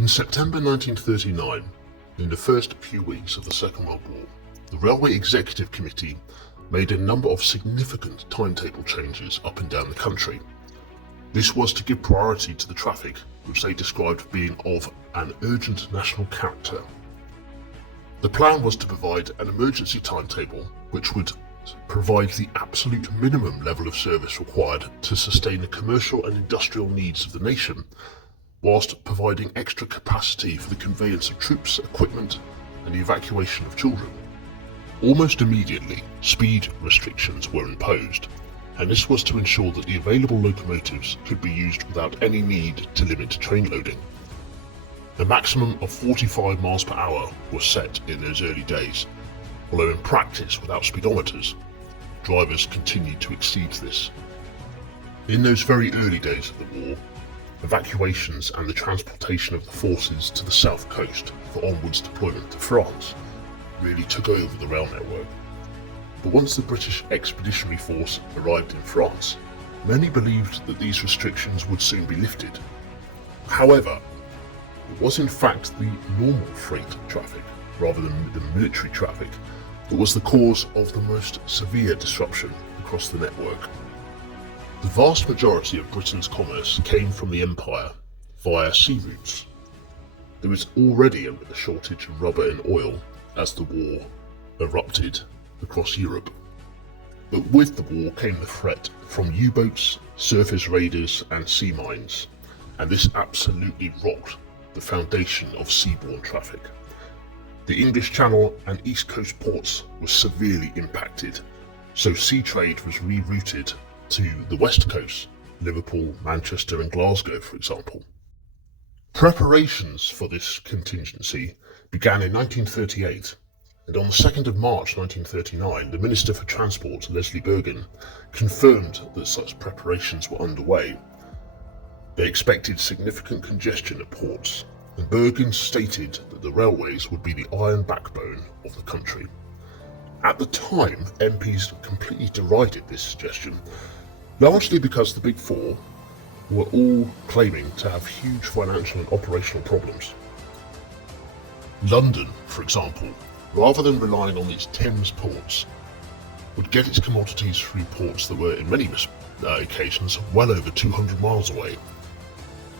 In September 1939, in the first few weeks of the Second World War, the Railway Executive Committee made a number of significant timetable changes up and down the country. This was to give priority to the traffic, which they described being of an urgent national character. The plan was to provide an emergency timetable which would provide the absolute minimum level of service required to sustain the commercial and industrial needs of the nation, whilst providing extra capacity for the conveyance of troops, equipment, and the evacuation of children. Almost immediately, speed restrictions were imposed, and this was to ensure that the available locomotives could be used without any need to limit train loading. A maximum of 45 miles per hour was set in those early days, although in practice, without speedometers, drivers continued to exceed this. In those very early days of the war, evacuations and the transportation of the forces to the south coast for onwards deployment to France really took over the rail network. But once the British Expeditionary Force arrived in France, many believed that these restrictions would soon be lifted. However, it was in fact the normal freight traffic, rather than the military traffic, that was the cause of the most severe disruption across the network. The vast majority of Britain's commerce came from the Empire via sea routes. There was already a shortage of rubber and oil as the war erupted across Europe. But with the war came the threat from U-boats, surface raiders and sea mines, and this absolutely rocked the foundation of seaborne traffic. The English Channel and East Coast ports were severely impacted, so sea trade was rerouted to the West Coast, Liverpool, Manchester and Glasgow, for example. Preparations for this contingency began in 1938, and on the 2nd of March 1939, the Minister for Transport, Leslie Bergen, confirmed that such preparations were underway. They expected significant congestion at ports, and Bergen stated that the railways would be the iron backbone of the country. At the time, MPs completely derided this suggestion, largely because the Big Four were all claiming to have huge financial and operational problems. London, for example, rather than relying on its Thames ports, would get its commodities through ports that were, in many occasions, well over 200 miles away.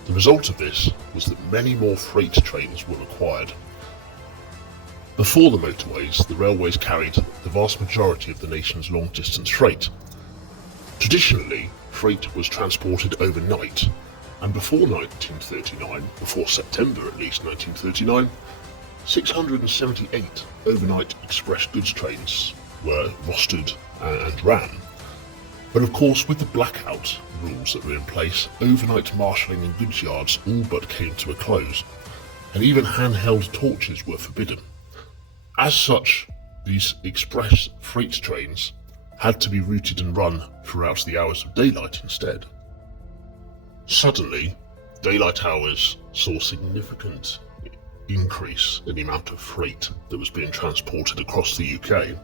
The result of this was that many more freight trains were required. Before the motorways, the railways carried the vast majority of the nation's long-distance freight. Traditionally, freight was transported overnight, and before 1939, before September at least 1939, 678 overnight express goods trains were rostered and ran. But of course, with the blackout rules that were in place, overnight marshalling in goods yards all but came to a close, and even handheld torches were forbidden. As such, these express freight trains had to be routed and run throughout the hours of daylight instead. Suddenly, daylight hours saw a significant increase in the amount of freight that was being transported across the UK.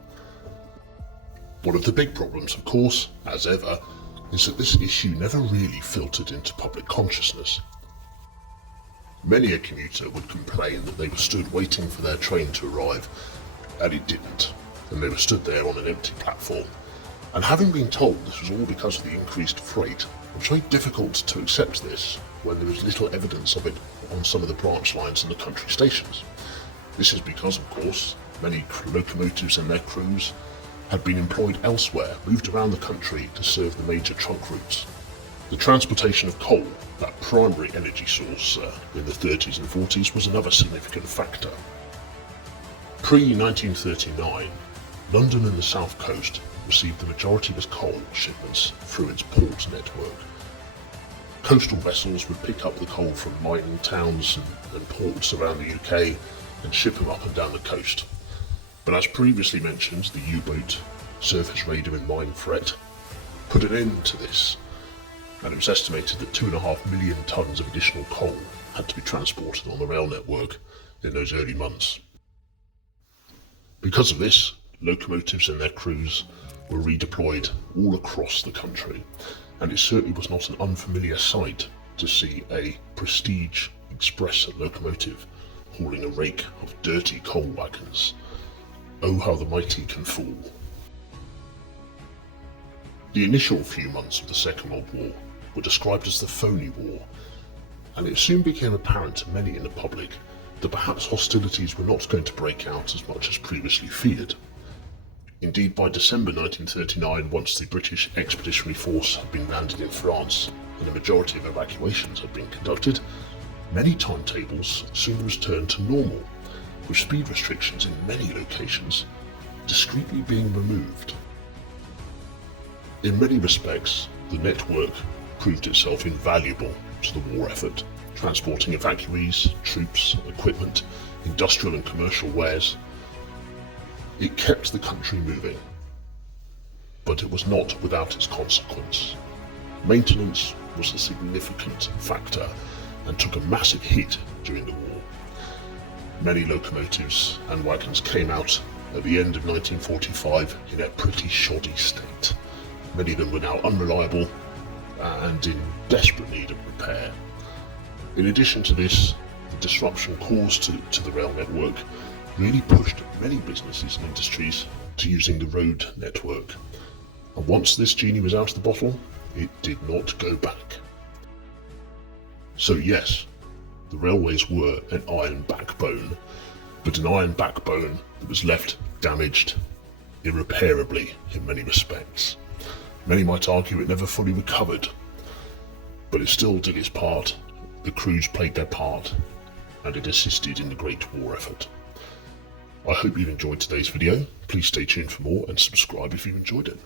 One of the big problems, of course, as ever, is that this issue never really filtered into public consciousness. Many a commuter would complain that they were stood waiting for their train to arrive, and it didn't, and they were stood there on an empty platform. And having been told this was all because of the increased freight, it was very difficult to accept this when there was little evidence of it on some of the branch lines in the country stations. This is because, of course, many locomotives and their crews had been employed elsewhere, moved around the country to serve the major trunk routes. The transportation of coal, that primary energy source in the 30s and 40s, was another significant factor. Pre-1939, London and the South Coast received the majority of its coal shipments through its port network. Coastal vessels would pick up the coal from mining towns and ports around the UK and ship them up and down the coast. But as previously mentioned, the U-boat, surface raider and mine threat put an end to this, and it was estimated that 2.5 million tonnes of additional coal had to be transported on the rail network in those early months. Because of this, locomotives and their crews were redeployed all across the country, and it certainly was not an unfamiliar sight to see a prestige express locomotive hauling a rake of dirty coal wagons. Oh, how the mighty can fall. The initial few months of the Second World War were described as the phony war, and it soon became apparent to many in the public that perhaps hostilities were not going to break out as much as previously feared. Indeed, by December 1939, once the British Expeditionary Force had been landed in France and the majority of evacuations had been conducted, many timetables soon returned to normal, with speed restrictions in many locations discreetly being removed. In many respects, the network proved itself invaluable to the war effort, transporting evacuees, troops, equipment, industrial and commercial wares. It kept the country moving, but it was not without its consequence. Maintenance was a significant factor and took a massive hit during the war. Many locomotives and wagons came out at the end of 1945 in a pretty shoddy state. Many of them were now unreliable and in desperate need of repair. In addition to this, the disruption caused to the rail network really pushed many businesses and industries to using the road network. And once this genie was out of the bottle, it did not go back. So yes, the railways were an iron backbone, but an iron backbone that was left damaged irreparably in many respects. Many might argue it never fully recovered, but it still did its part. The crews played their part, and it assisted in the Great War effort. I hope you've enjoyed today's video. Please stay tuned for more and subscribe if you've enjoyed it.